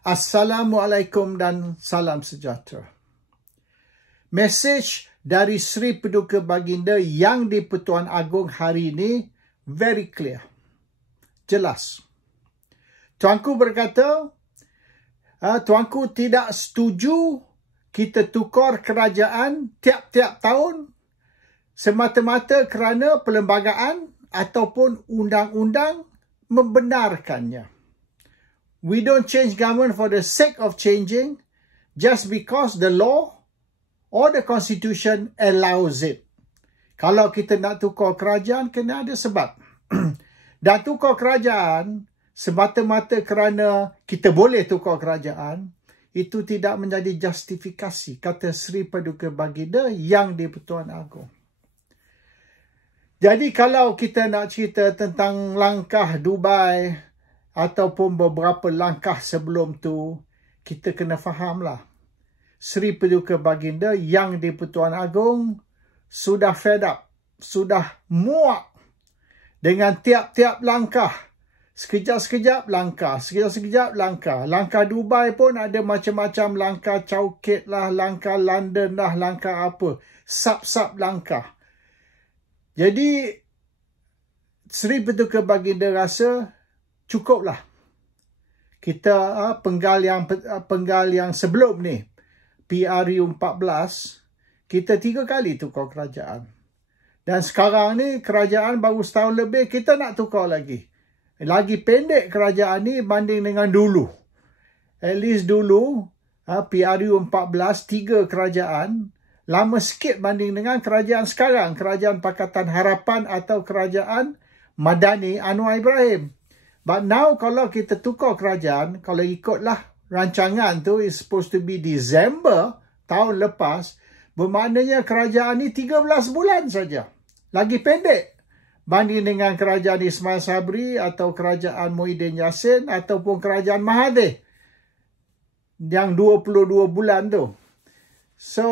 Assalamualaikum dan salam sejahtera. Mesej dari Sri Paduka Baginda yang di Pertuan Agong hari ini very clear. Jelas. Tuanku berkata, Tuanku tidak setuju kita tukar kerajaan tiap-tiap tahun semata-mata kerana perlembagaan ataupun undang-undang membenarkannya. We don't change government for the sake of changing just because the law or the constitution allows it. Kalau kita nak tukar kerajaan, kena ada sebab. Dan tukar kerajaan semata-mata kerana kita boleh tukar kerajaan, itu tidak menjadi justifikasi, kata Sri Paduka Baginda yang di Pertuan Agong. Jadi kalau kita nak cerita tentang langkah Dubai ataupun beberapa langkah sebelum tu, kita kena fahamlah. Sri Paduka Baginda yang di Pertuan Agong sudah fed up, sudah muak dengan tiap-tiap langkah. Sekejap-sekejap langkah, sekejap-sekejap langkah. Langkah Dubai pun ada macam-macam langkah, Chowkit lah, langkah London lah, langkah apa. Sap-sap langkah. Jadi, Sri Paduka Baginda rasa cukuplah. Kita penggal yang sebelum ni, PRU 14, kita 3 kali tukar kerajaan. Dan sekarang ni kerajaan baru setahun lebih, kita nak tukar lagi. Lagi pendek kerajaan ni banding dengan dulu. At least dulu, PRU 14, 3 kerajaan, lama sikit banding dengan kerajaan sekarang. Kerajaan Pakatan Harapan atau kerajaan Madani Anwar Ibrahim. But now kalau kita tukar kerajaan, kalau ikutlah rancangan tu is supposed to be December tahun lepas, bermaknanya kerajaan ni 13 bulan saja. Lagi pendek banding dengan kerajaan Ismail Sabri atau kerajaan Muhyiddin Yassin ataupun kerajaan Mahathir yang 22 bulan tu. So,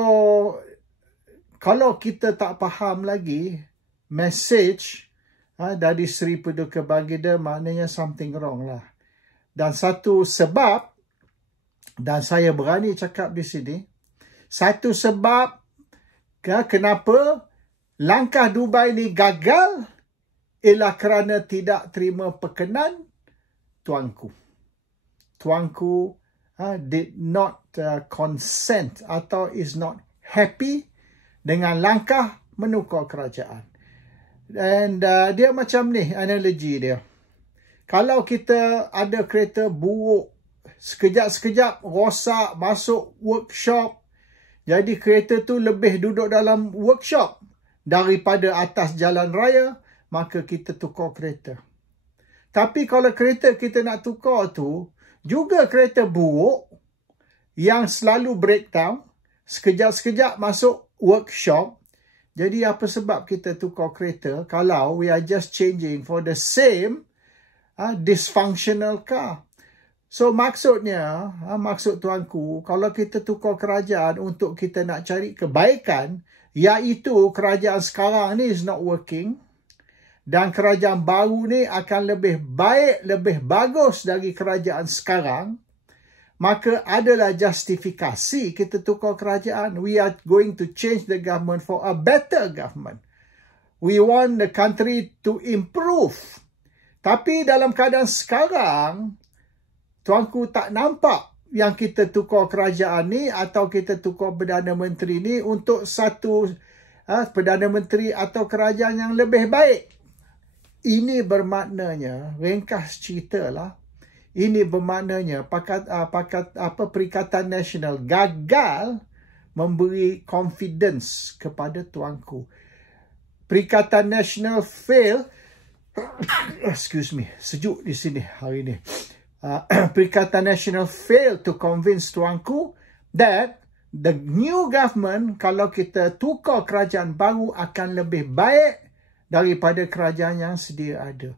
kalau kita tak faham lagi message dari Sri Paduka Baginda, maknanya something wrong lah. Dan satu sebab, dan saya berani cakap di sini, satu sebab kenapa langkah Dubai ni gagal ialah kerana tidak terima perkenan tuanku. Tuanku did not consent atau is not happy dengan langkah menukar kerajaan. And dia macam ni analogi dia. Kalau kita ada kereta buruk, sekejap-sekejap rosak, masuk workshop, jadi kereta tu lebih duduk dalam workshop daripada atas jalan raya, maka kita tukar kereta. Tapi kalau kereta kita nak tukar tu juga kereta buruk yang selalu breakdown, sekejap-sekejap masuk workshop, jadi apa sebab kita tukar kereta kalau we are just changing for the same dysfunctional car? So maksudnya, maksud tuanku, kalau kita tukar kerajaan untuk kita nak cari kebaikan, iaitu kerajaan sekarang ni is not working, dan kerajaan baru ni akan lebih baik, lebih bagus dari kerajaan sekarang, maka adalah justifikasi kita tukar kerajaan. We are going to change the government for a better government. We want the country to improve. Tapi dalam keadaan sekarang, tuanku tak nampak yang kita tukar kerajaan ni atau kita tukar Perdana Menteri ni untuk satu Perdana Menteri atau kerajaan yang lebih baik. Ini bermaknanya, ringkas ceritalah, ini bermaknanya Perikatan Nasional gagal memberi confidence kepada tuanku. Perikatan Nasional fail, excuse me, sejuk di sini hari ini. Perikatan Nasional fail to convince tuanku that the new government, kalau kita tukar kerajaan baru, akan lebih baik daripada kerajaan yang sedia ada.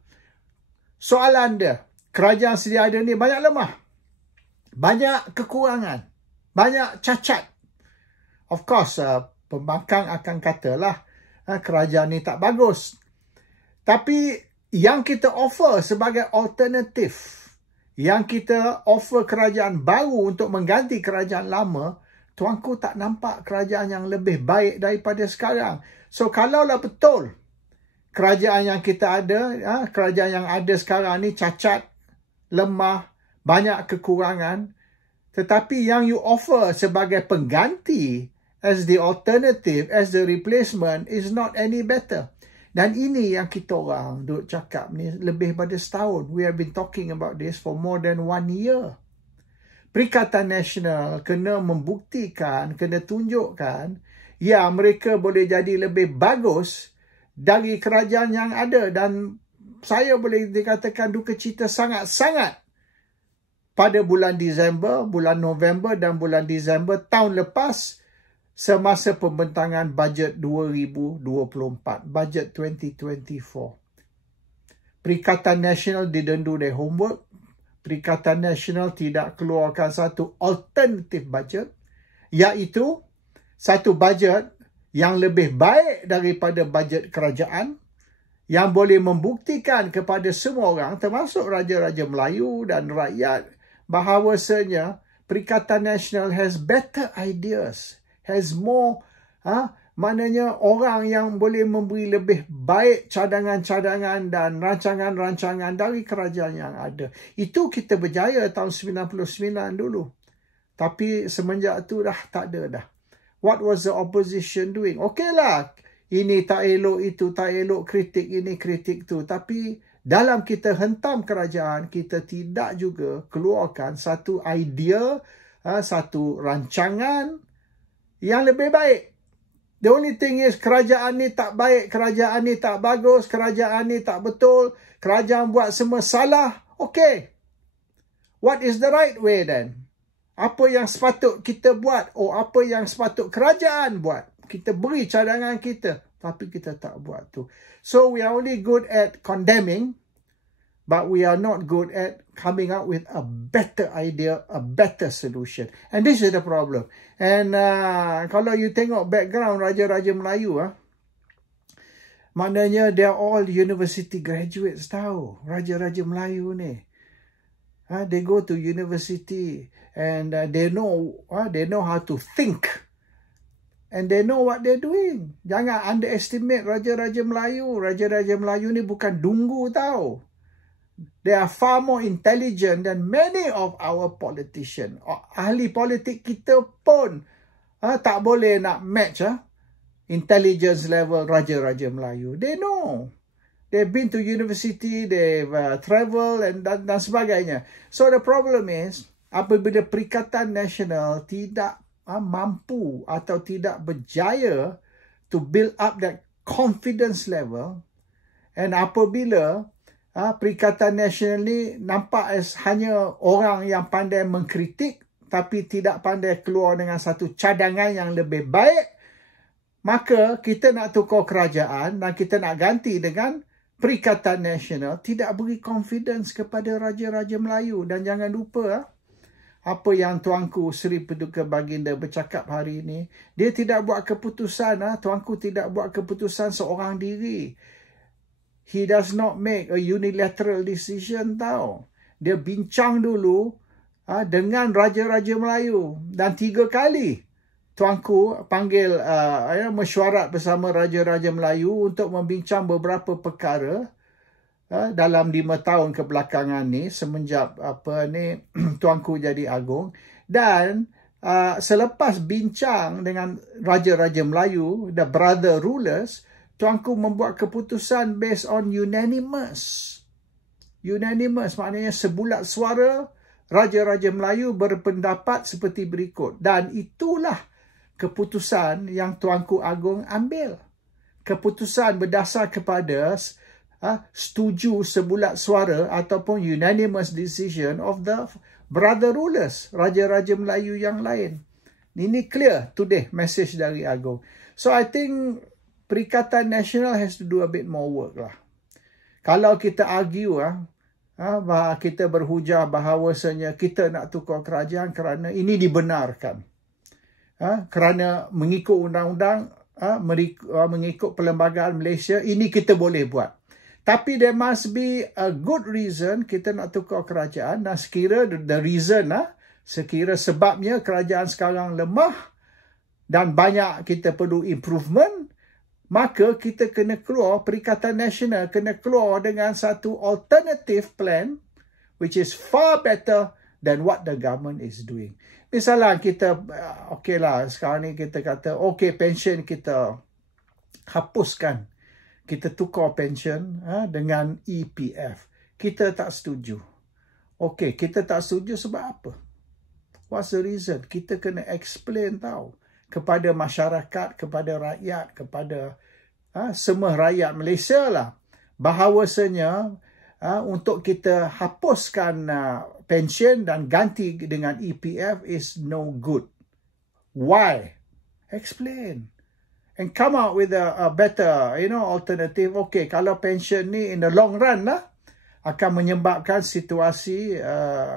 Soalan dia, kerajaan sedia ada ni banyak lemah, banyak kekurangan, banyak cacat. Of course, pembangkang akan katalah kerajaan ni tak bagus. Tapi yang kita offer sebagai alternatif, yang kita offer kerajaan baru untuk mengganti kerajaan lama, tuanku tak nampak kerajaan yang lebih baik daripada sekarang. So kalaulah betul kerajaan yang kita ada, kerajaan yang ada sekarang ni cacat, lemah, banyak kekurangan, tetapi yang you offer sebagai pengganti, as the alternative, as the replacement, is not any better. Dan ini yang kita orang duk cakap ni lebih pada setahun. We have been talking about this for more than 1 year. Perikatan Nasional kena membuktikan, kena tunjukkan, ya mereka boleh jadi lebih bagus dari kerajaan yang ada. Dan saya boleh dikatakan duka cita sangat-sangat pada bulan Disember, bulan November dan bulan Disember tahun lepas, semasa pembentangan bajet 2024, bajet 2024. Perikatan Nasional didn't do their homework. Perikatan Nasional tidak keluarkan satu alternatif bajet, iaitu satu bajet yang lebih baik daripada bajet kerajaan, yang boleh membuktikan kepada semua orang, termasuk Raja-Raja Melayu dan rakyat, bahawasanya Perikatan Nasional has better ideas, has more, maknanya orang yang boleh memberi lebih baik cadangan-cadangan dan rancangan-rancangan dari kerajaan yang ada. Itu kita berjaya tahun 99 dulu. Tapi semenjak tu dah tak ada dah. What was the opposition doing? Okeylah, ini tak elok, itu tak elok, kritik ini, kritik tu. Tapi dalam kita hentam kerajaan, kita tidak juga keluarkan satu idea, satu rancangan yang lebih baik. The only thing is, kerajaan ni tak baik, kerajaan ni tak bagus, kerajaan ni tak betul, kerajaan buat semua salah. Okay. What is the right way then? Apa yang sepatut kita buat? Apa yang sepatut kerajaan buat? Kita beri cadangan kita, tapi kita tak buat tu. So we are only good at condemning, but we are not good at coming up with a better idea, a better solution. And this is the problem. And kalau you tengok background Raja-Raja Melayu, maknanya they are all university graduates tau. Raja-Raja Melayu ni. They go to university and they know how to think. And they know what they're doing. Jangan underestimate Raja-Raja Melayu. Raja-Raja Melayu ni bukan dunggu tau. They are far more intelligent than many of our politicians. Ahli politik kita pun tak boleh nak match intelligence level Raja-Raja Melayu. They know. They've been to university, they've traveled dan sebagainya. So the problem is, apabila Perikatan Nasional tidak mampu atau tidak berjaya to build up that confidence level, and apabila Perikatan Nasional ni nampak as hanya orang yang pandai mengkritik tapi tidak pandai keluar dengan satu cadangan yang lebih baik, maka kita nak tukar kerajaan dan kita nak ganti dengan Perikatan Nasional, tidak beri confidence kepada Raja-Raja Melayu. Dan jangan lupa apa yang Tuanku Seri Paduka Baginda bercakap hari ini. Dia tidak buat keputusan, Tuanku tidak buat keputusan seorang diri. He does not make a unilateral decision tau. Dia bincang dulu dengan Raja-Raja Melayu. Dan 3 kali Tuanku panggil mesyuarat bersama Raja-Raja Melayu untuk membincang beberapa perkara dalam 5 tahun kebelakangan ni semenjak Tuanku jadi agung. Dan selepas bincang dengan Raja-Raja Melayu, the brother rulers, Tuanku membuat keputusan based on unanimous. Unanimous maknanya sebulat suara. Raja-Raja Melayu berpendapat seperti berikut. Dan itulah keputusan yang Tuanku Agung ambil. Keputusan berdasar kepada setuju sebulat suara ataupun unanimous decision of the brother rulers, Raja-Raja Melayu yang lain. Ini clear today message dari Agung. So I think Perikatan Nasional has to do a bit more work lah. Kalau kita argue kita berhujah bahawasanya kita nak tukar kerajaan kerana ini dibenarkan. Kerana mengikut undang-undang, mengikut Perlembagaan Malaysia, ini kita boleh buat. Tapi there must be a good reason kita nak tukar kerajaan. Dan sekira the reason, sekira sebabnya kerajaan sekarang lemah dan banyak kita perlu improvement, maka kita kena keluar, Perikatan Nasional kena keluar dengan satu alternative plan which is far better than what the government is doing. Misalnya kita, okeylah sekarang ni kita kata, pension kita hapuskan. Kita tukar pension dengan EPF. Kita tak setuju. Kita tak setuju sebab apa? What's the reason? Kita kena explain tau kepada masyarakat, kepada rakyat, kepada semua rakyat Malaysia lah, bahawasanya untuk kita hapuskan pension dan ganti dengan EPF is no good. Why? Explain. And come out with a better, alternative. Kalau pension ni in the long run akan menyebabkan situasi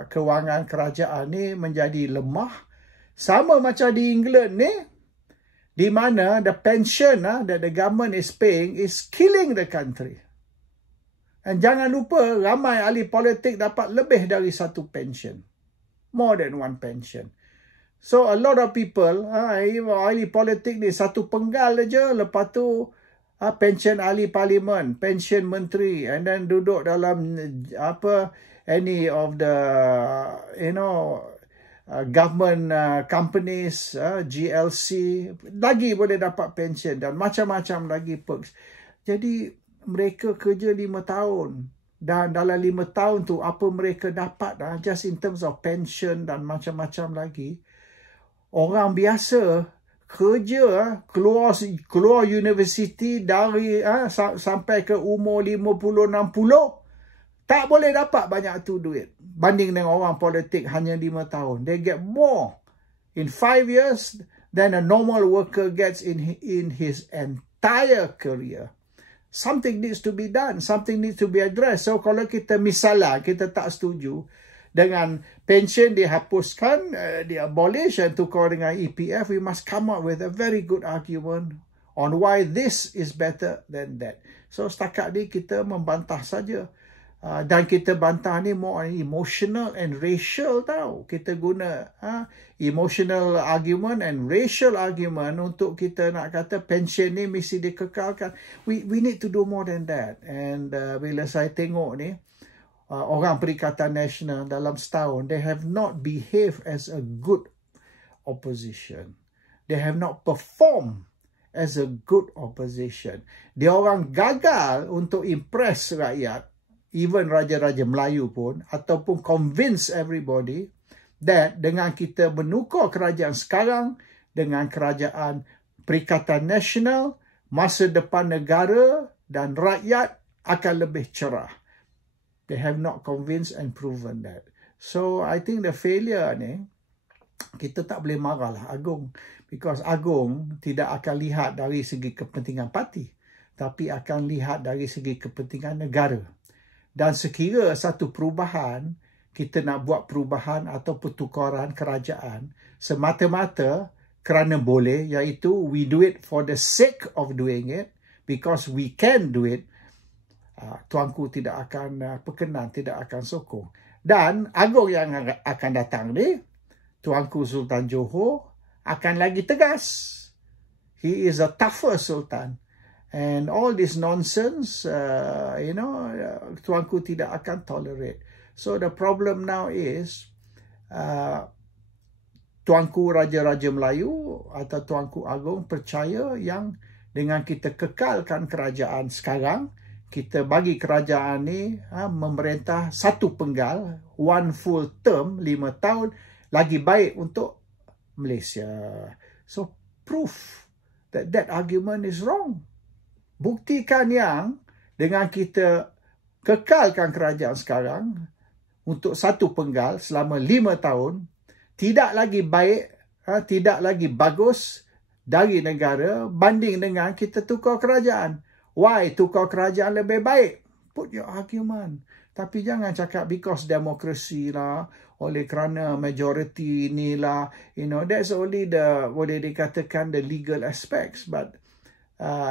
kewangan kerajaan ni menjadi lemah. Sama macam di England ni, di mana the pension that the government is paying is killing the country. And jangan lupa, ramai ahli politik dapat lebih dari satu pension. More than one pension. So, a lot of people, ahli politik ni satu penggal aja, lepas tu pension ahli parlimen, pension menteri, and then duduk dalam any of the, government companies, GLC, lagi boleh dapat pension dan macam-macam lagi perks. Jadi, mereka kerja 5 tahun. Dan dalam 5 tahun tu, apa mereka dapat just in terms of pension dan macam-macam lagi. Orang biasa kerja, keluar universiti dari sampai ke umur 50-60, tak boleh dapat banyak tu duit. Banding dengan orang politik hanya 5 tahun. They get more in 5 years than a normal worker gets in his entire career. Something needs to be done. Something needs to be addressed. So, kalau kita misalnya, kita tak setuju dengan pension dihapuskan, di-abolish dan tukar dengan EPF, we must come up with a very good argument on why this is better than that. So, setakat ni kita membantah saja. Dan kita bantah ni more emotional and racial tau. Kita guna emotional argument and racial argument untuk kita nak kata pension ni mesti dikekalkan. We need to do more than that. And bila saya tengok ni, orang Perikatan Nasional dalam setahun, they have not behaved as a good opposition. They have not performed as a good opposition. Dia orang gagal untuk impress rakyat, even Raja-Raja Melayu pun, ataupun convince everybody that dengan kita menukar kerajaan sekarang dengan kerajaan Perikatan Nasional, masa depan negara dan rakyat akan lebih cerah. They have not convinced and proven that. So, I think the failure ni, kita tak boleh marahlah Agong. Because Agong tidak akan lihat dari segi kepentingan parti, tapi akan lihat dari segi kepentingan negara. Dan sekira satu perubahan, kita nak buat perubahan atau pertukaran kerajaan semata-mata kerana boleh, iaitu we do it for the sake of doing it, because we can do it, tuanku tidak akan perkenan, tidak akan sokong. Dan Agong yang akan datang ni, tuanku Sultan Johor akan lagi tegas. He is a tougher sultan. And all this nonsense, tuanku tidak akan tolerate. So the problem now is, tuanku Raja-Raja Melayu atau tuanku Agong percaya yang dengan kita kekalkan kerajaan sekarang, kita bagi kerajaan ni memerintah satu penggal, one full term, 5 tahun, lagi baik untuk Malaysia. So proof that argument is wrong. Buktikan yang dengan kita kekalkan kerajaan sekarang untuk satu penggal selama 5 tahun, tidak lagi baik, tidak lagi bagus dari negara banding dengan kita tukar kerajaan. Why tukar kerajaan lebih baik? Put your argument. Tapi jangan cakap because demokrasi lah, oleh kerana majority ni lah, that's only the, boleh dikatakan the legal aspects. But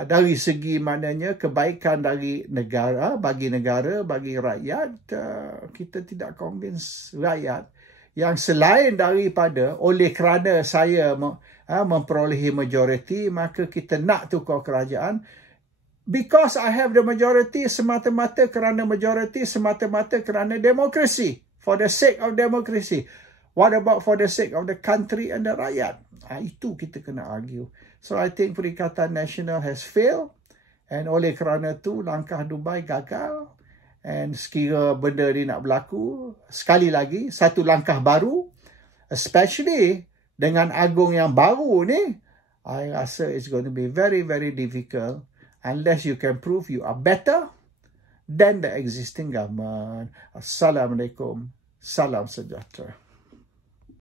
dari segi maknanya kebaikan dari negara, bagi rakyat, kita tidak convince rakyat yang selain daripada oleh kerana saya memperolehi majoriti, maka kita nak tukar kerajaan. Because I have the majority, semata-mata kerana majority, semata-mata kerana demokrasi. For the sake of democracy. What about for the sake of the country and the rakyat? Itu kita kena argue. So I think Perikatan Nasional has failed. And oleh kerana tu langkah Dubai gagal. And sekira benda ni nak berlaku, sekali lagi satu langkah baru, especially dengan agung yang baru ni, I rasa it's going to be very, very difficult unless you can prove you are better than the existing government. Assalamualaikum. Salam sejahtera.